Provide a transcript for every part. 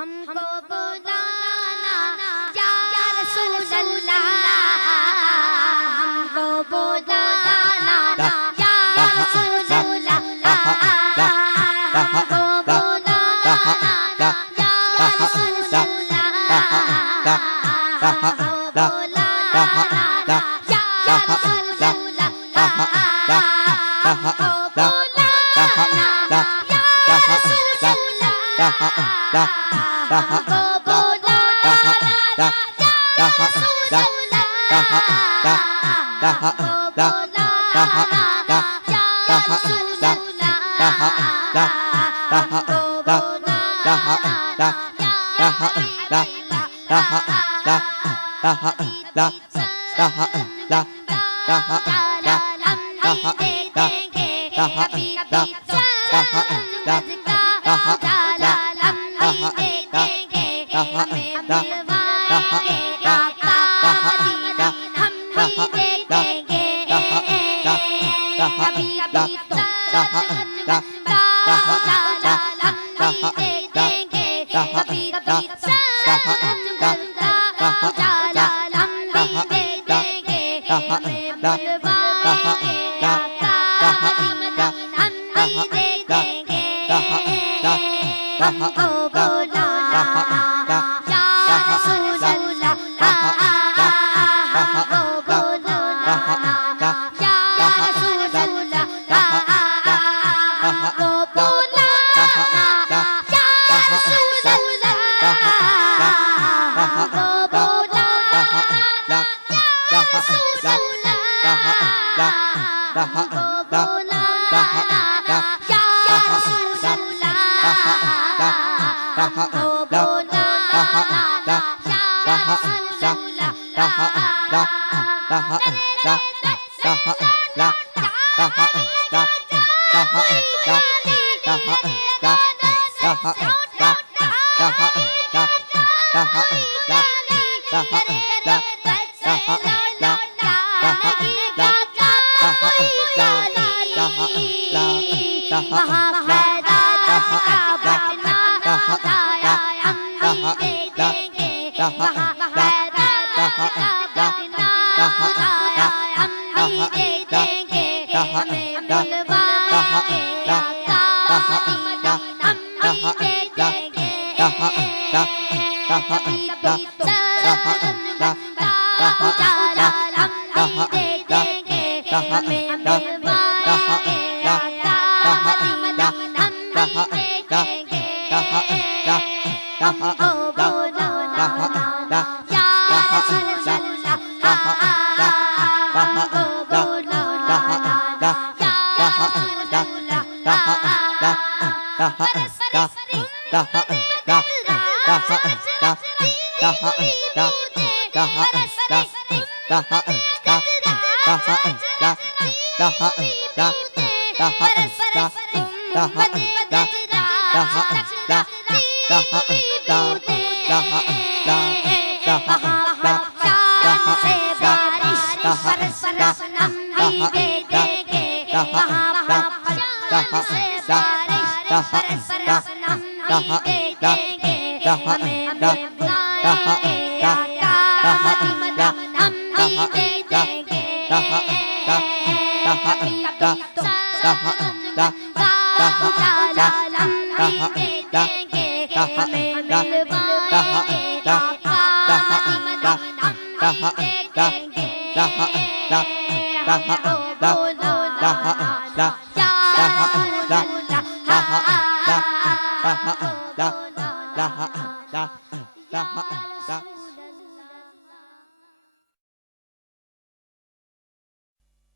ہم کو بلانا یا رسول اللہ، ہم کو بلانا یا رسول اللہ، ہم کو بلانا یا رسول اللہ، ہم کو بلانا یا رسول اللہ، ہم کو بلانا یا رسول اللہ، ہم کو بلانا یا رسول اللہ، ہم کو بلانا یا رسول اللہ، ہم کو بلانا یا حبیب اللہ، ہم دیکھیں گے کبھی کبھی سورج کا جلال، ہم دیکھیں گے ہمیں ملوائے آقا مدینہ، ہم دیکھیں گے کبھی کبھی سورج کا جلال، ہم دیکھیں گے کبھی کبھی سورج کا جلال، ہم دیکھیں گے ہمیں ملوائے آقا مدینہ، ہم دیکھیں گے ہم کو بلانا یا رسول اللہ، ہم کو بلانا یا رسول اللہ، ہم کو بلانا یا رسول اللہ، ہم کو بلانا یا رسول اللہ، ہم کو بلانا یا رسول اللہ، ہم کو بلانا یا رسول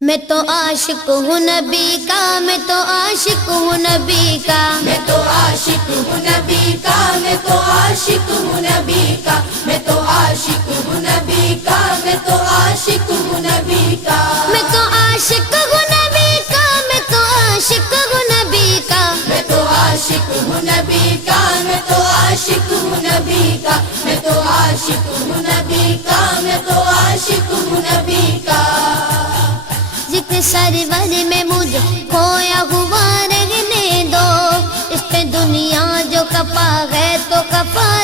میں تو عاشق ہوں نبی کا، میں تو عاشق ہوں نبی کا، میں تو عاشق ہوں نبی کا، میں تو عاشق ہوں نبی کا، میں تو عاشق ہوں نبی کا، میں تو عاشق ہوں نبی کا، میں تو عاشق ہوں نبی کا، میں تو عاشق ہوں نبی کا، میں تو عاشق ہوں نبی کا، میں تو عاشق ہوں نبی کا، میں تو عاشق ہوں نبی کا، میں تو عاشق ہوں نبی کا، ذکر سرور میں مجھے کھویا ہوا رہنے دو، اس پہ دنیا جو کپا ہے تو کپا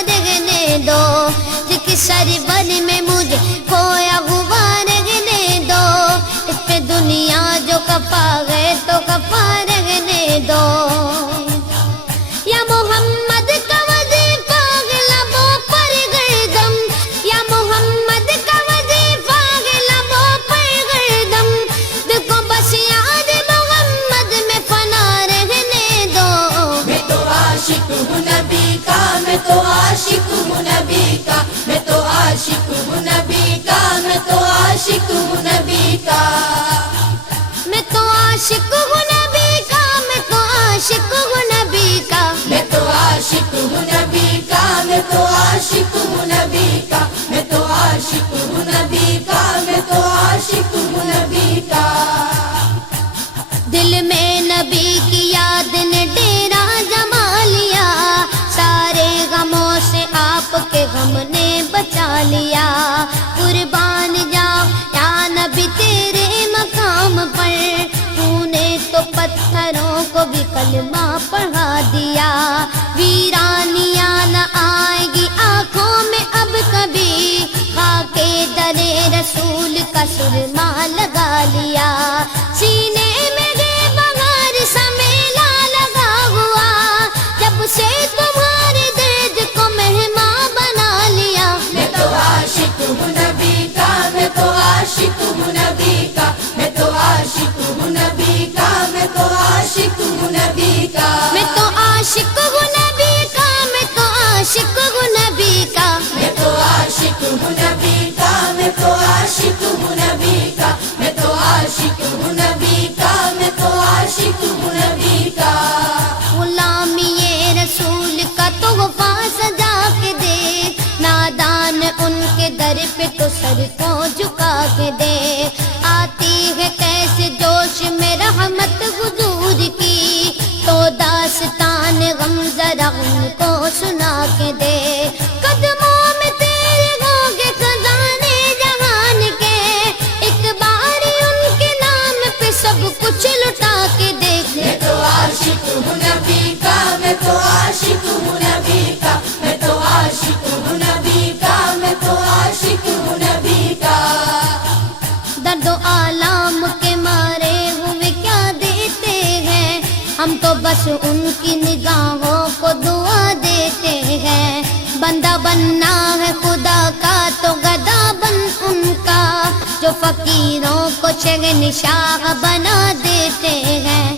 شہنشاہ بنا دیتے ہیں.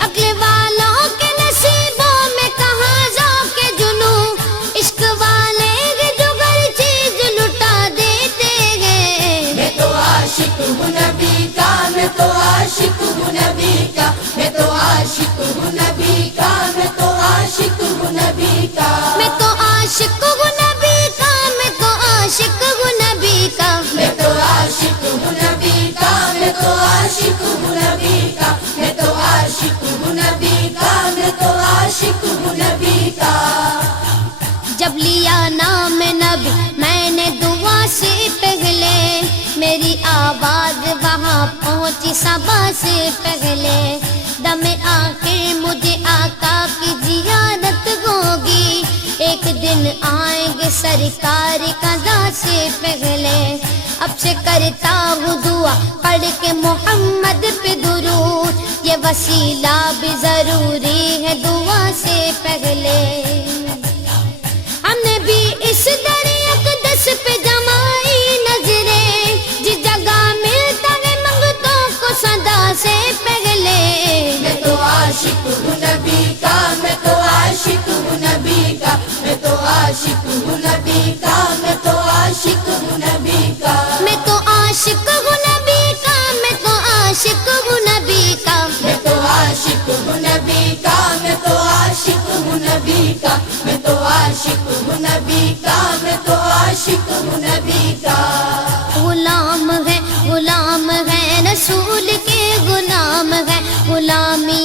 عقل والوں کے نصیبوں میں کہاں ذوق جنون، عشق والے جگر چیز لٹا دیتے ہیں. میں تو عاشق ہوں نبی کا، میں تو عاشق ہوں نبی کا، میں تو عاشق ہوں نبی کا، میں تو عاشق ہوں نبی کا. میں تو عاشق ہوں نبی کا، میں تو عاشق ہوں نبی کا. میں تو عاشق ہوں نبی کا، میں تو عاشق ہوں نبی کا، میں تو عاشق ہوں نبی کا، میں تو عاشق ہوں نبی کا. جب لیا نام نبی میں نے دعا سے پہلے، میری آواز وہاں پہنچی صبا سے پہلے. دم آخر مجھے آقا کی زیارت ہوگی، ایک دن آئیں گے سرکار قضا سے پہلے. اب سے کرتا ہوں دعا پڑھ کے محمد پہ درود، یہ وسیلہ بھی ضروری ہے دعا سے پہلے. ہم نے بھی اس دریا اقدس پہ جمائی نظریں، جس جگہ ملتا ہے منگتوں کو صدا سے پہلے. میں تو عاشق ہوں نبی کا، میں تو عاشق ہوں نبی کا، میں تو عاشق ہوں نبی کا، میں تو عاشق ہوں نبی کا. میں تو عاشق ہوں نبی کا، میں تو عاشق ہوں نبی کا. میں تو عاشق ہوں نبی کا، میں تو عاشق ہوں نبی کا، میں تو عاشق ہوں نبی کا، میں تو عاشق ہوں نبی کا. غلام ہے رسول کے غلام ہے، غلامی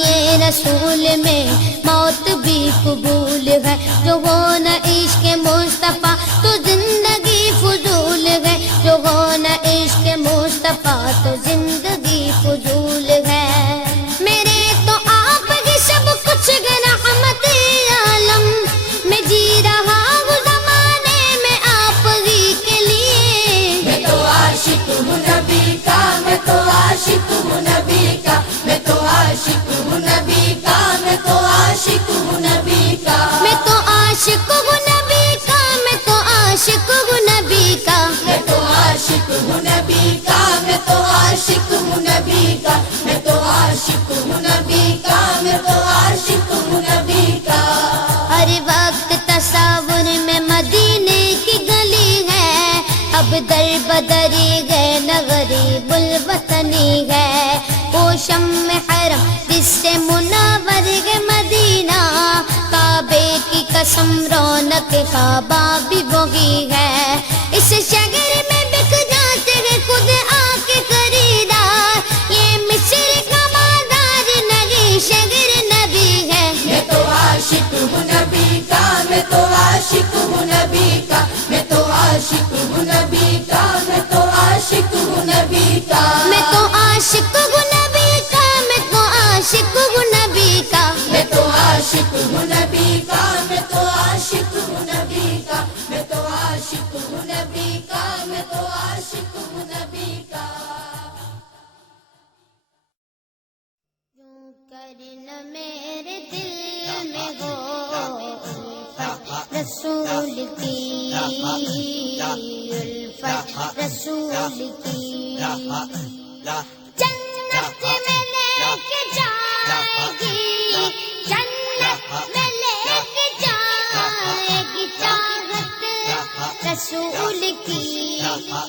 رسول میں موت بھی قبول ہے. جو ہو نہ عشق مصطفیٰ تو زندگی فضول ہے، جو ہو نہ عشق مصطفیٰ تو زندگی فضول ہے. میرے تو آپ ہی سب کچھ ہے رحمت عالم، میں جی رہا ہوں زمانے میں آپ ہی کے لیے. میں تو عاشق ہوں نبی کا، میں تو عاشق ہوں نبی کا، میں تو عاشق ہوں نبی کا، میں تو عاشق ہوں نبی کا. میں تو عاشق ہوں نبی کا، میں تو عاشق ہوں نبی کا. میں تو عاشق ہوں نبی کا، میں تو عاشق ہوں نبی کا، میں تو عاشق ہوں نبی کا، میں تو عاشق ہوں نبی کا. ہر وقت تصور میں مدینے کی گلی ہے، اب در بدری گئے نہ غریب الوطنی ہے. وہ شمع حرم جس سے منور ہے مدینہ، کعبے کی قسم رونق کعبہ بھی وہی ہے. اس شہر میں بک جاتے ہیں خود آ کے خریدار، یہ مصر کا مالدار نہیں شہر نبی ہے. میں تو عاشق ہوں نبی کا، میں تو عاشق ہوں نبی کا، میں تو عاشق ہوں نبی کا، میں تو عاشق ہوں نبی کا. میں تو عاشق ہوں نبی کا، میں تو عاشق ہوں نبی کا. میں تو عاشق ہوں نبی کا، میں تو عاشق ہوں نبی کا، میں تو عاشق ہوں نبی کا، میں تو عاشق ہوں نبی کا. یوں کرنا میرے دل میں ہو الفت رسول کی، الفت رسول کی. جنت میں لے کے جائے گی، جنت میں لے کے جائے گی چاہت رسول کی.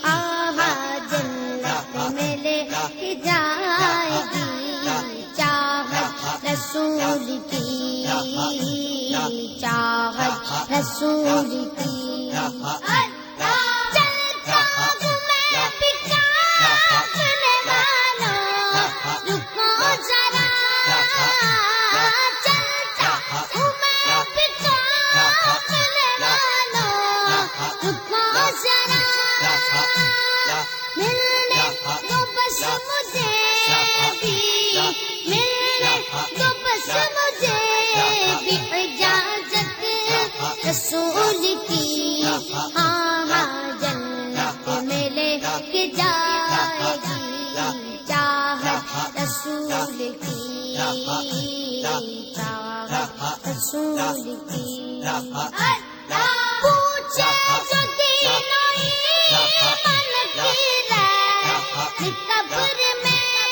آہا جنت میں لے کے جائے گی چاہت رسول کی، چاہت رسول کی. چلتا ہوں میں پیچھے چلنے والوں، رکو ذرا. چلتا ہوں میں پیچھے چلنے والوں، رکو ذرا. ملنے دو بس مجھے بھی، ملنے دو بس مجھے بھی اجازت رسول کی. ہاں ہاں جنت میں لے کے جائے گی چاہت رسول کی، چاہت رسول کی. پوچھے جو دین و ایمان کی رہ قبر میں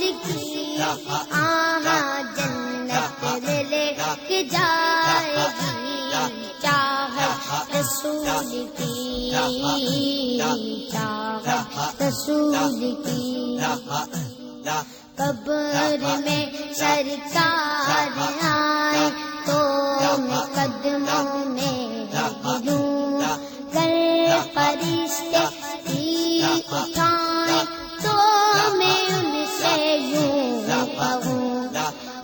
کی آہاں جنت میں لے کے جائے گی چاہت رسول کی چاہت رسول کی قبر میں سرکار آئے تو میں قدموں میں گروں گر فرشتے ہی اٹھائیں تو میں ان سے یوں کہوں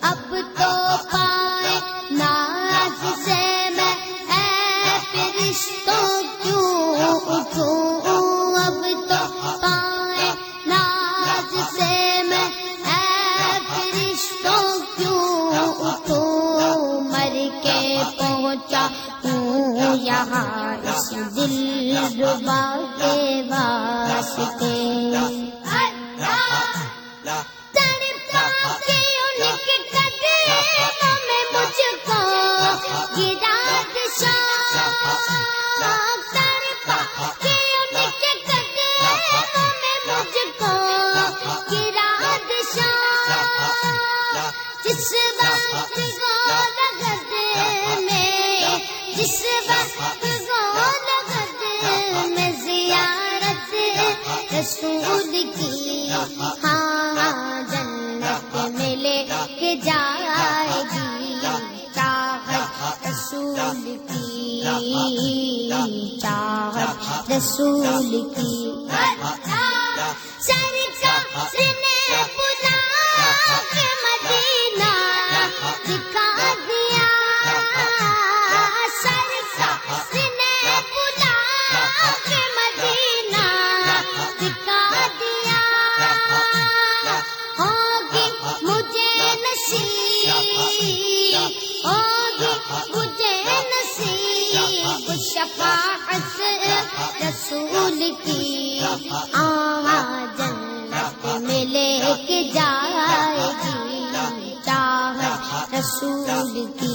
اب تو پائے ناز سے میں اے فرشتوں کیوں اٹھوں اب تو پائے ناز سے میں اے فرشتوں کیوں اٹھوں مر کے پہنچا ہوں یہاں اس دل ربا کے واسطے جس وقت گولگت میں جس وقت گولگت میں زیارت رسول کی ہاں جنت میں لے کے جائے گی چاہت رسول کی چاہت رسول کی شفاعت رسول کی آہاں جنت میں لے کے جائے گی چاہت رسول کی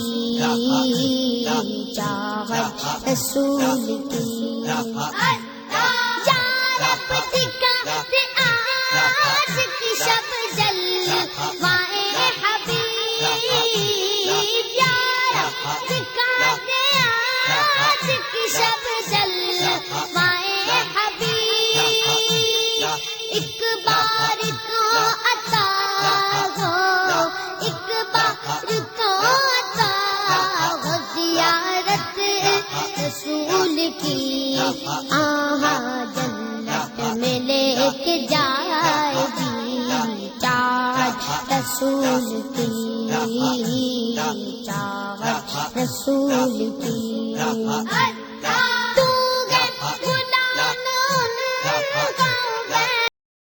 چاہت رسول کی یا رب دکھا دے آج کی شب جلوائے حبیب یا رب دکھا دے آج کی شب جلوائے حبیب ایک بار تو عطا ہو ایک بار تو عطا ہو زیارت رسول کی آہاں جنت میں لے کے جائے گی چاہت رسول کی چاہت رسول کی